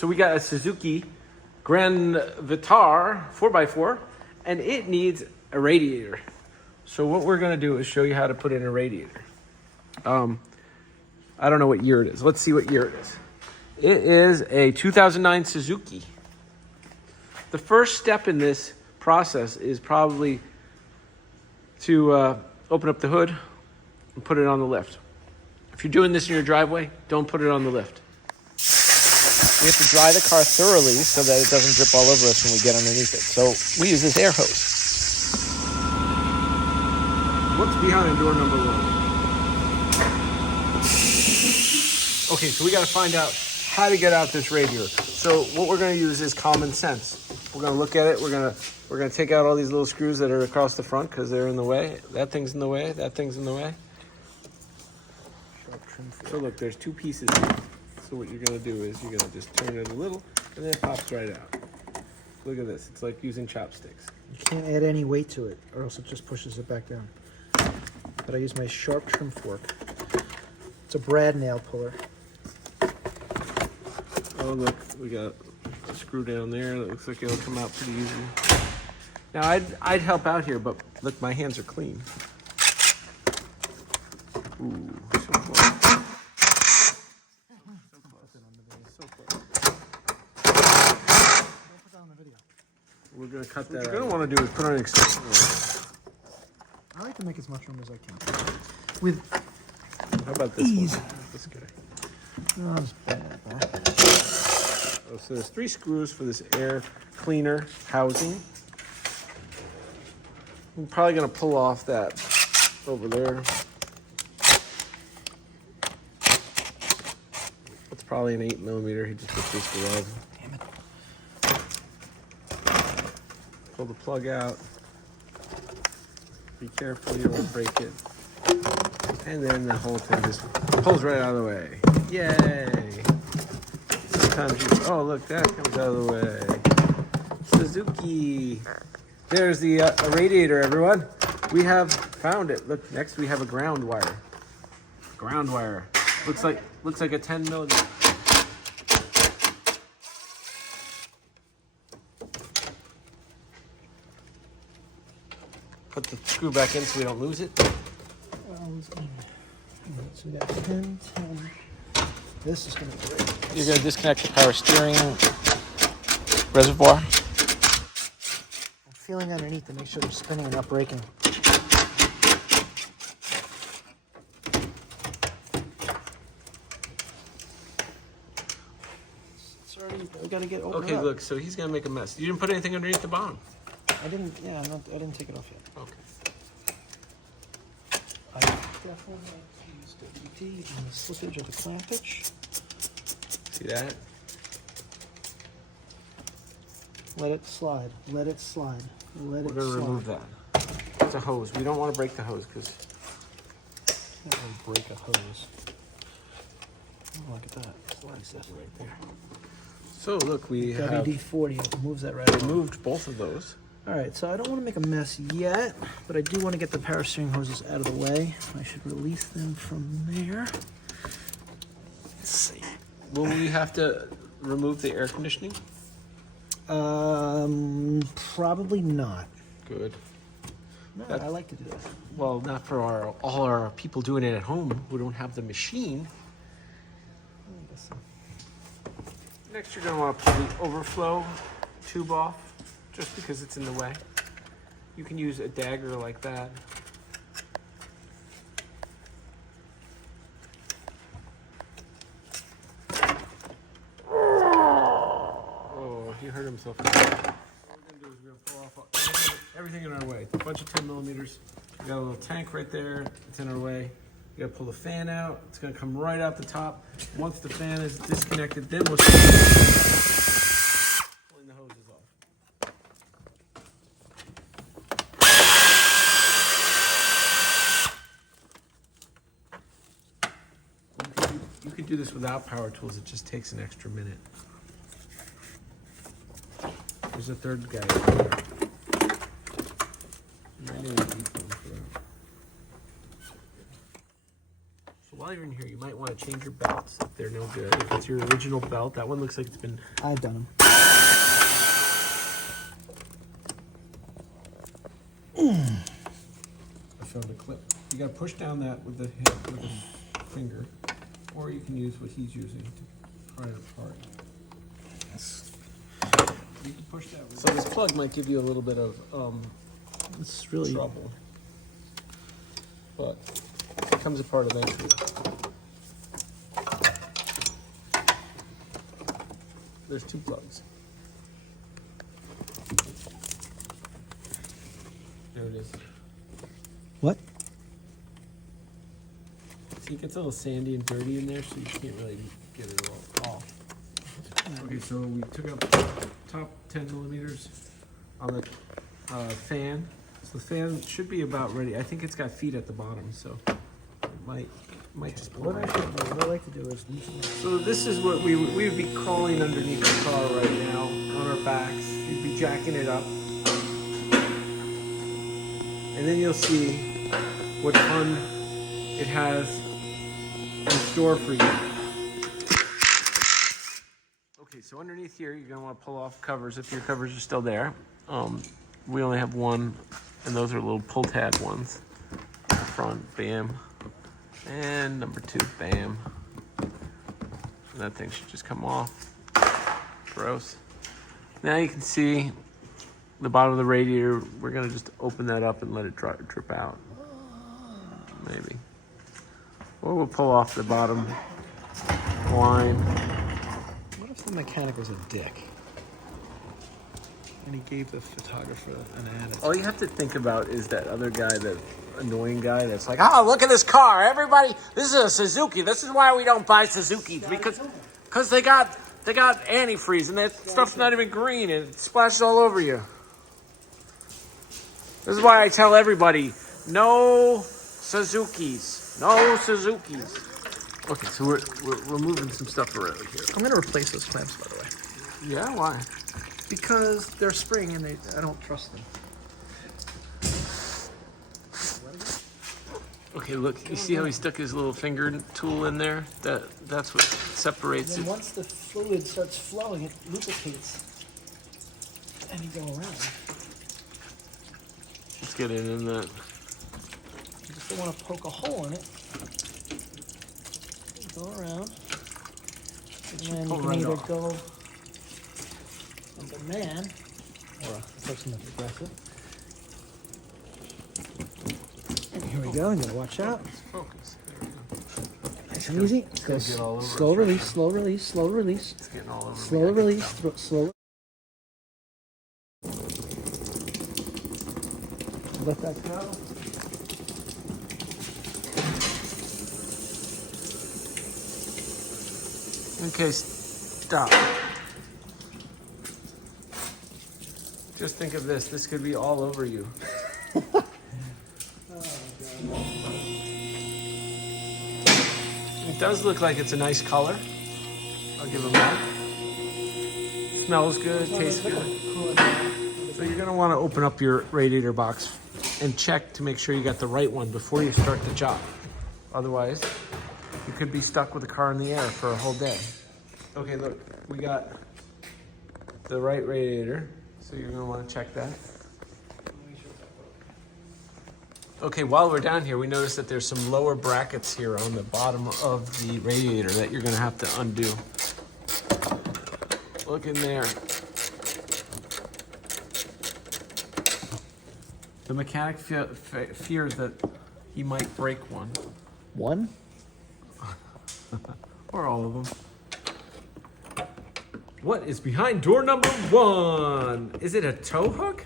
So we got a Suzuki Grand Vitara 4x4, and it needs a radiator. So what we're gonna do is show you how to put in a radiator. I don't know what year it is. Let's see what year it is. It is a 2009 Suzuki. The first step in this process is probably to open up the hood and put it on the lift. If you're doing this in your driveway, don't put it on the lift. We have to dry the car thoroughly so that it doesn't drip all over us when we get underneath it. So we use this air hose. What's behind door number 1? Okay, so we got to find out how to get out this radiator. So what we're going to use is common sense. We're going to look at it. We're going to take out all these little screws that are across the front because they're in the way. That thing's in the way. That thing's in the way. So look, there's 2 pieces. So what you're going to do is you're going to just turn it a little, and then it pops right out. Look at this. It's like using chopsticks. You can't add any weight to it, or else it just pushes it back down. But I use my sharp trim fork. It's a brad nail puller. Oh, look, we got a screw down there. It looks like it'll come out pretty easy. Now, I'd help out here, but look, my hands are clean. Ooh, so close. We're going to cut that out. What you're going to want to do is put on an extension cord. I like to make as much room as I can. With How about this ease. one? This guy. Oh, that's bad. Oh, so there's 3 screws for this air cleaner housing. I'm probably going to pull off that over there. It's probably an 8mm. He just put this glove. Damn it. Pull the plug out. Be careful you don't break it. And then the whole thing just pulls right out of the way. Yay! Sometimes you, oh look, that comes out of the way. Suzuki. There's the radiator, everyone. We have found it. Look, next we have a ground wire. Ground wire. Looks like a 10mm. Put the screw back in so we don't lose it. So we got 10, 10. This is going to break. You're going to disconnect the power steering reservoir. I'm feeling underneath to make sure they're spinning and not breaking. It's already, we got to get over. Okay, look, so he's going to make a mess. You didn't put anything underneath the bottom. I didn't, yeah, I didn't take it off yet. Okay. I definitely like to use WD in the slippage of the clampage. See that? Let it slide. Let it slide. Let We're it going to slide. remove that. It's a hose. We don't want to break the hose because... Not really break a hose. Oh, look at that. Slides that right there. So look, we have WD-40 moves that right along. removed both of those. All right, so I don't want to make a mess yet, but I do want to get the power steering hoses out of the way. I should release them from there. Let's see. Will we have to remove the air conditioning? Probably not. Good. No, That- I like to do that. Well, not for all our people doing it at home who don't have the machine. I guess so. Next, you're going to want to pull the overflow tube off, just because it's in the way. You can use a dagger like that. Oh, he hurt himself. What we're going to do is we're going to pull off everything in our way. A bunch of 10mm. We got a little tank right there. It's in our way. You got to pull the fan out. It's going to come right out the top. Once the fan is disconnected, then we'll start pulling the hoses off. You could do this without power tools. It just takes an extra minute. There's a third guy. So while you're in here, you might want to change your belts if they're no good. If it's your original belt, that one looks like it's been... I've done them. I found a clip. You got to push down that with the finger, or you can use what he's using to pry it apart. Yes. You can push that. So this plug might give you a little bit of It's really trouble, but it comes apart eventually. There's 2 plugs. There it is. What? See, it gets a little sandy and dirty in there, so you can't really get it all off. Okay, so we took up top 10 millimeters on the fan. So the fan should be about ready. I think it's got feet at the bottom, so it might just pull What out. I like to do is loosen it. So this is what we would be crawling underneath the car right now on our backs. You'd be jacking it up. And then you'll see what fun it has in store for you. Okay, so underneath here, you're gonna want to pull off covers if your covers are still there. We only have one, and those are little pull tab ones. The front, bam. And number 2, bam. And that thing should just come off. Gross. Now you can see the bottom of the radiator. We're gonna just open that up and let it drip out. Maybe. Or we'll pull off the bottom line. What if the mechanic was a dick? And he gave the photographer an attitude. All you have to think about is that other guy, that annoying guy that's like, oh, look at this car. Everybody, this is a Suzuki. This is why we don't buy Suzukis, because they got antifreeze and that stuff's not even green and it splashes all over you. This is why I tell everybody, no Suzukis. No Suzukis. Okay, so we're moving some stuff around here. I'm going to replace those clamps, by the way. Yeah, why? Because they're spring and I don't trust them. Okay, look, you see how he stuck his little finger tool in there? That's what separates And it. then once the fluid starts flowing, it lubricates. And you go around. Let's get it in that. You just don't want to poke a hole in it. Go around. And then you pull can right either off. go like a man or a person that's aggressive. And here we go. You gotta watch out. Focus. There we go. Nice and easy. Go get all over slow us, release, slow release, slow release. It's getting all over Slow me. release, slow. Let that go. Okay, stop. Just think of this. This could be all over you. It does look like it's a nice color. I'll give them that. Smells good, tastes good. So you're gonna wanna open up your radiator box and check to make sure you got the right one before you start the job. Otherwise, you could be stuck with the car in the air for a whole day. Okay, look, we got the right radiator, so you're gonna wanna check that. Okay, while we're down here, we noticed that there's some lower brackets here on the bottom of the radiator that you're gonna have to undo. Look in there. The mechanic fears that he might break one. One? Or all of them. What is behind door number 1? Is it a tow hook?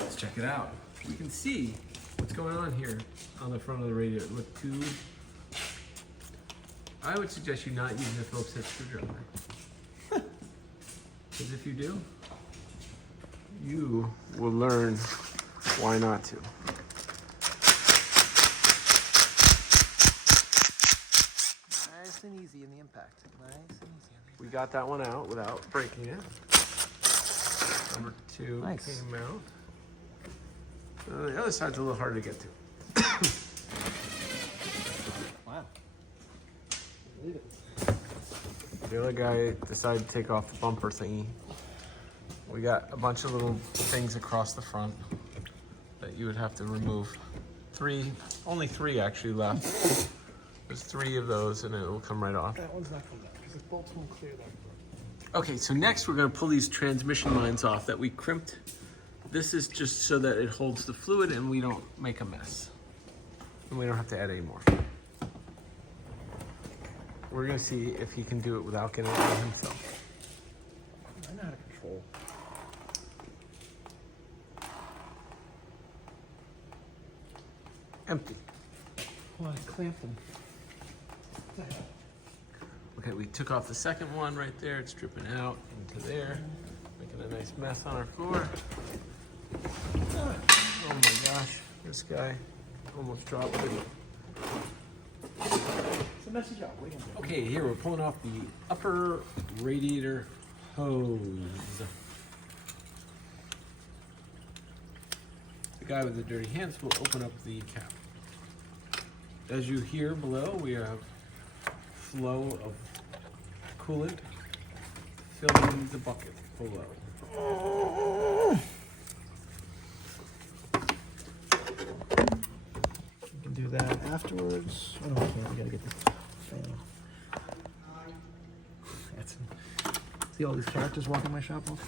Let's check it out. You can see what's going on here on the front of the radiator. Look, I would suggest you not using a Phillips head screwdriver. Because if you do, you will learn why not to. Nice and easy in the impact. Nice and easy. We got that one out without breaking it. Number 2 Nice. came out. The other side's a little harder to get to. Wow. The other guy decided to take off the bumper thingy. We got a bunch of little things across the front that you would have to remove. Only three actually left. There's 3 of those and it will come right off. That one's not coming out because the bolts won't clear that. Okay, so next we're gonna pull these transmission lines off that we crimped. This is just so that it holds the fluid and we don't make a mess. And we don't have to add any more. We're gonna see if he can do it without getting it on himself. I know how to control. Empty. Well, I clamped them. Okay, we took off the second one right there. It's dripping out into there, making a nice mess on our floor. Oh my gosh, this guy almost dropped it. It's a messy job. What are you gonna do? Okay, here we're pulling off the upper radiator hose. The guy with the dirty hands will open up the cap. As you hear below, we have flow of coolant filling the bucket below. You can do that afterwards. Oh, no, I can't. We gotta get the fan. See all these characters walking my shop off?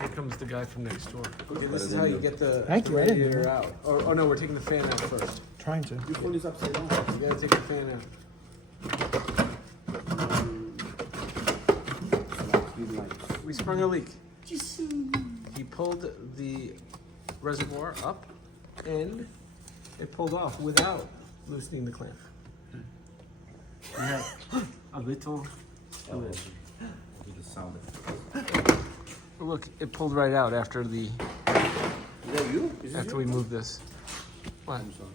Here comes the guy from next door. Okay, this is how you get the Thank you, I didn't know radiator that. out. Oh no, we're taking the fan out first. Trying to. This one is upside down. You gotta take the fan out. We sprung a leak. He pulled the reservoir up and it pulled off without loosening the clamp. We have a little fluid. Do the sound. Look, it pulled right out after the Is that you? Is this after you? we moved this. What? I'm sorry.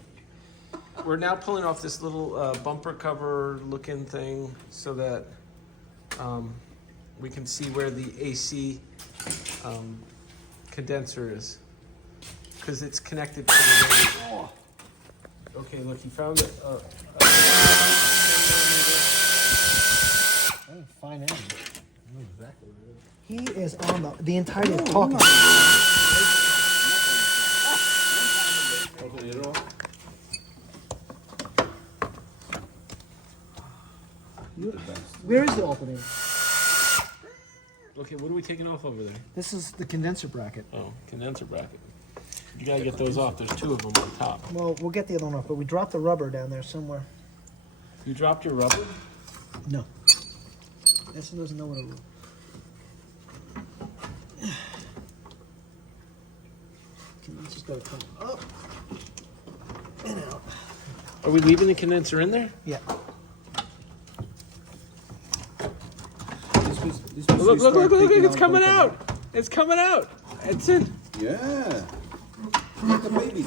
We're now pulling off this little bumper cover looking thing so that we can see where the AC condenser is, because it's connected to the radiator. Okay, look, he found it. Fine end. Exactly. He is on the entirety of talking. Open it all. The best. Where is the alternator? Okay, what are we taking off over there? This is the condenser bracket. Oh, condenser bracket. You gotta get those off. There's 2 of them on top. Well, we'll get the other one off, but we dropped the rubber down there somewhere. You dropped your rubber? No. This one doesn't know what it is. Condenser's gotta come up and out. Are we leaving the condenser in there? Yeah. This Look, look, look, look, it's coming out. It's coming out. It's in. Yeah. Like a baby.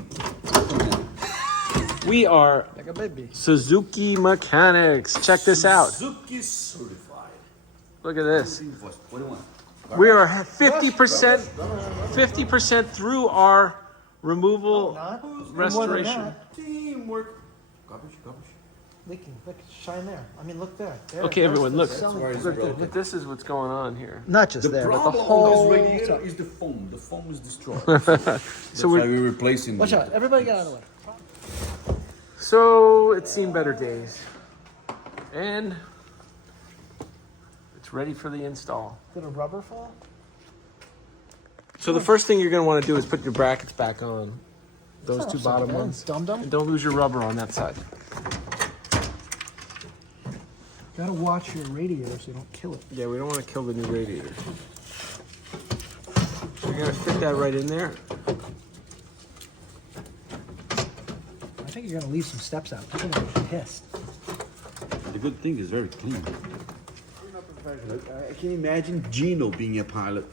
We are Like a baby. Suzuki mechanics. Check this out. Suzuki certified. Look at this. What do you want? We are 50% through our removal restoration. Teamwork. Garbage, garbage. Leaking. Look, shine there. I mean, look there. There, Okay, there's everyone, the look. cell- where it's Look, broken. this is what's going on here. Not just The there, but the problem whole. on this radiator is the foam. The foam is destroyed. So That's why we're we're replacing. Watch the- out! Everybody get out of the way. so it's seen better days, and it's ready for the install. Did a rubber fall? So the first thing you're going to want to do is put your brackets back on. Those 2 bottom ones. Dum dum. And don't lose your rubber on that side. Gotta watch your radiator so you don't kill it. Yeah, we don't want to kill the new radiator. So you're going to fit that right in there. I think you're gonna leave some steps out. People are gonna be pissed. The good thing is very clean. I can imagine Gino being a pilot.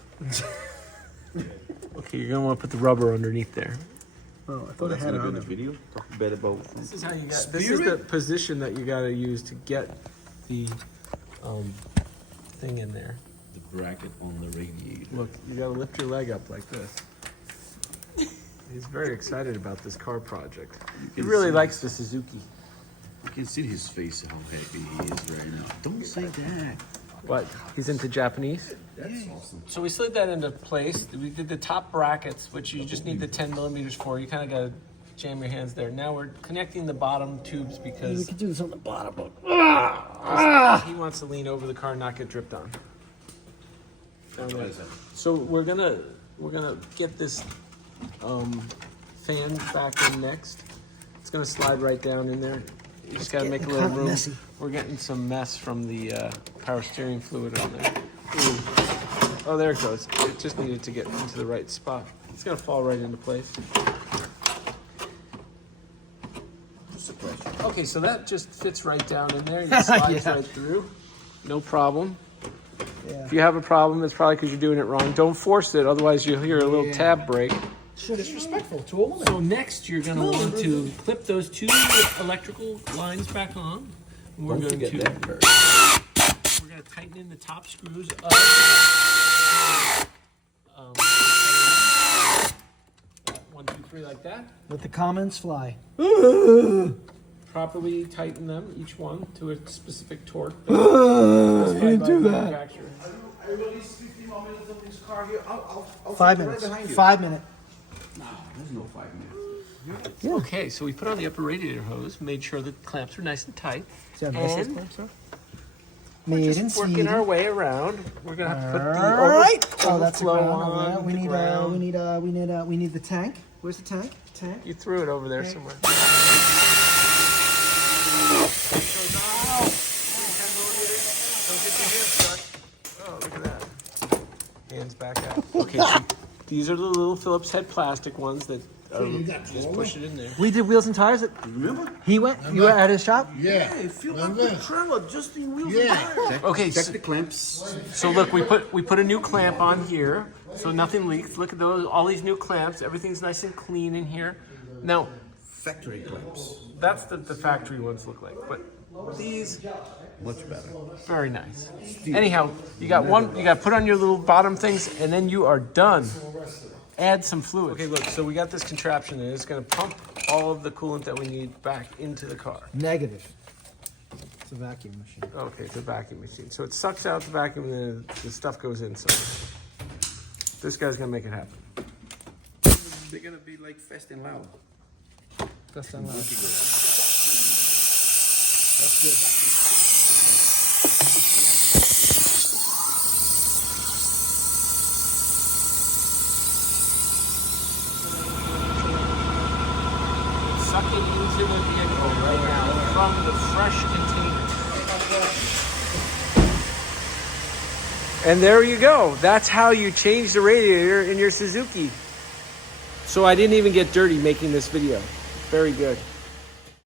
Okay, you're going to want to put the rubber underneath there. Oh, I Oh, thought that's I had it gonna on be in the there. video. Talk bad about. This is how you got. This is the position that you got to use to get the thing in there. The bracket on the radiator. Look, you gotta lift your leg up like this. He's very excited about this car project. He can really see. likes the Suzuki. You can see his face, how happy he is right now. Don't say that. What? He's into Japanese? That's awesome. So we slid that into place. We did the top brackets, which you just need the 10 millimeters for. You kind of gotta jam your hands there. Now we're connecting the bottom tubes We because could do this on the bottom. he wants to lean over the car and not get dripped on. Down there. So we're gonna get this fan back in next. It's gonna slide right down in there. You just gotta make a little kinda room. messy. We're getting some mess from the power steering fluid on there. Ooh. Oh, there it goes. It just needed to get into the right spot. It's gonna fall right into place. Just a question. Okay, so that just fits right down in there. It slides Yeah. right through. No problem. Yeah. If you have a problem, it's probably because you're doing it wrong. Don't force it, otherwise you'll hear a little tab break. So disrespectful to a woman. So next, you're going to want to clip those two electrical lines back on. We're Don't going forget to that first. we're going to tighten in the top screws of 1, 2, 3 like that. Let the comments fly. Properly tighten them, each one, to a specific torque. You didn't do that. I release 15 more minutes of this car here. I'll 5 sit minutes. right behind you. 5 minutes. No, there's no 5 minutes. Yeah. Okay, so we put on the upper radiator hose, made sure the clamps are nice and tight. See how nice this And clamps are? we're Made in just working Sweden. our way around. We're gonna have to put the All right. Oh, that's the overflow ground over there. on We the need ground. we need the tank. Where's the tank? Tank. You threw it over there Okay. somewhere. Oh, look at that. Hands back out. Okay, so these are the little Phillips head plastic ones that just push it in there. We did wheels and tires. Remember? You were at his shop. Yeah. Hey, feel like Remember? the trailer just in wheels Yeah. and tires. Okay, Check so- the clamps. So look, we put a new clamp on here, so nothing leaks. Look at those, all these new clamps. Everything's nice and clean in here. Now, Factory clamps. that's the factory ones look like, but these Much better. very nice. Anyhow, you got to put on your little bottom things, and then you are done. Add some fluid. Okay, look, so we got this contraption, and it's going to pump all of the coolant that we need back into the car. Negative. It's a vacuum machine. Okay, it's a vacuum machine. So it sucks out the vacuum, and then the stuff goes in. So this guy's going to make it happen. They're gonna be like fast and loud. That's not loud. Suck it into the vehicle right now from the fresh container. And there you go. That's how you change the radiator in your Suzuki. So I didn't even get dirty making this video. Very good.